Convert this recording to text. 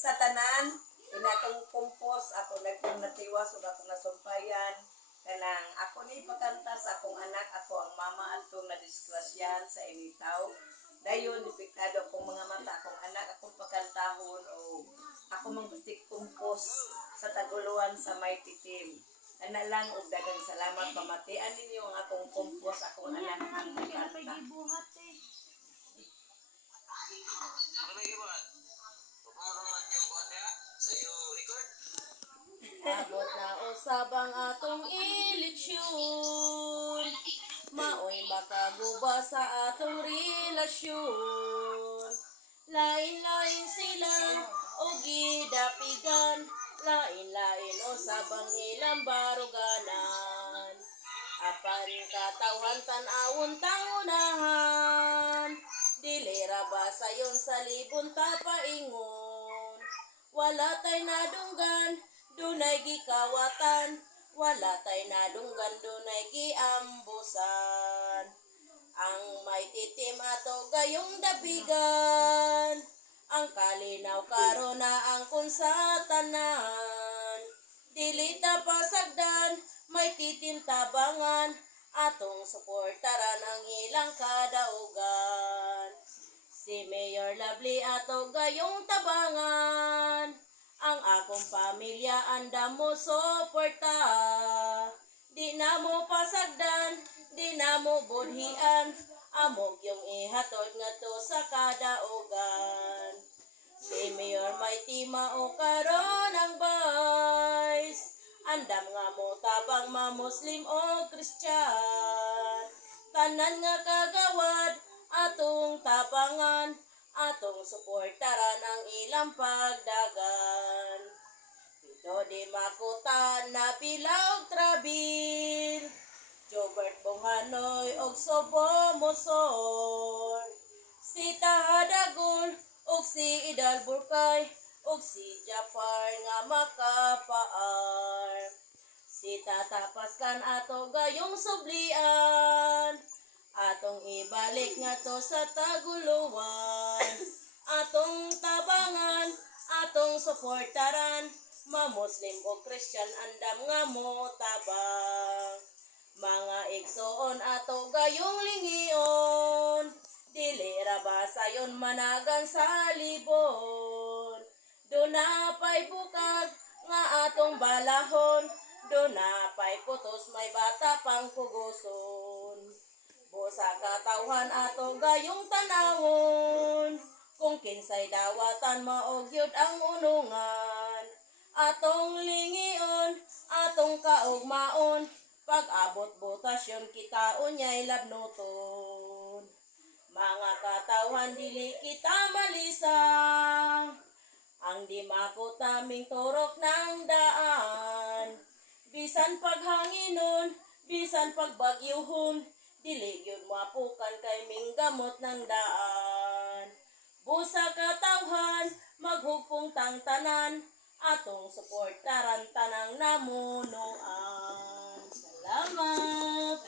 sa tanan, inakong kumpos, ako nagkunatiwas, ug ako nasumpayan, kanang ako ni pagkanta sa akong anak, ako ang mama atong nadisgrasyan sa initaw. Dayon, dipektado akong mga mata, akong anak, akong pagkantahon, o ako mangbutik kumpos sa taguluan sa Mighty Team. Ana lang, og daghang salamat, pamatian ninyo ang akong kumpos, akong anak, ang pagkanta. Abot na usab ang atong eleksyon, maoy makaguba sa atong relasyon. Lain-lain sila o gidapigan, lain-lain usab ang ilang baruganan. Apan katawhan tan-awon tangunahan, dili ra ba sayon sa libon ta paingon. Wala tay nadunggan, dunay gikawatan, wala tay nadunggan, dunay giambusan. Ang Mighty Team ato gayong dapigan, ang kalinaw karon na ang sa tanan. Dili ta pasagdan, Mighty Team tabangan, atong suportaran ang ilang kadaugan. Si Mayor Lovely ato gayong tabangan, ang akong pamilya anda mo suporta. Di na mo pasagdan, di na mo budhian, amog yung ihatod nga to sa kadaugan. Si Mayor Mighty mao karon ang vice, andam nga mo tabang ma Muslim o Christian. Tanan nga kagawad atong tabangan, atong suportaran ang ilang pagdagan. Ito di makutan na Bilog Trabil, Jobert Bonghanoy og Sobo Mosor, si Tahadagol og si Idal Burkay og si Japar nga makapaar. Si Tata Pascan ato gayong sublian, atong ibalik nga to sa taguluan. Atong tabangan, atong suportaran, ma-Muslim o Christian andam nga mo tabang. Mga igsoon ato gayong lingion, dili ra ba sayon managan sa libon. Duna pay bukag nga atong balahon, duna pay putos may bata pang puguson. Busa katawhan ato gayong tanawon, kung kinsay dawatan maogyod ang unungan. Atong lingion, atong kaugmaon, pag-abot botasyon kita unyay labnuton. Mga katawhan dili kita malisang, ang di makutaming turok ng daan. Bisan paghanginon, bisan pagbagyuhon, dili gyud mapukan kay minggamot ng daan. Busa katawhan, maghugpong tang tanan, atong suportaran tanang namunuan. Salamat!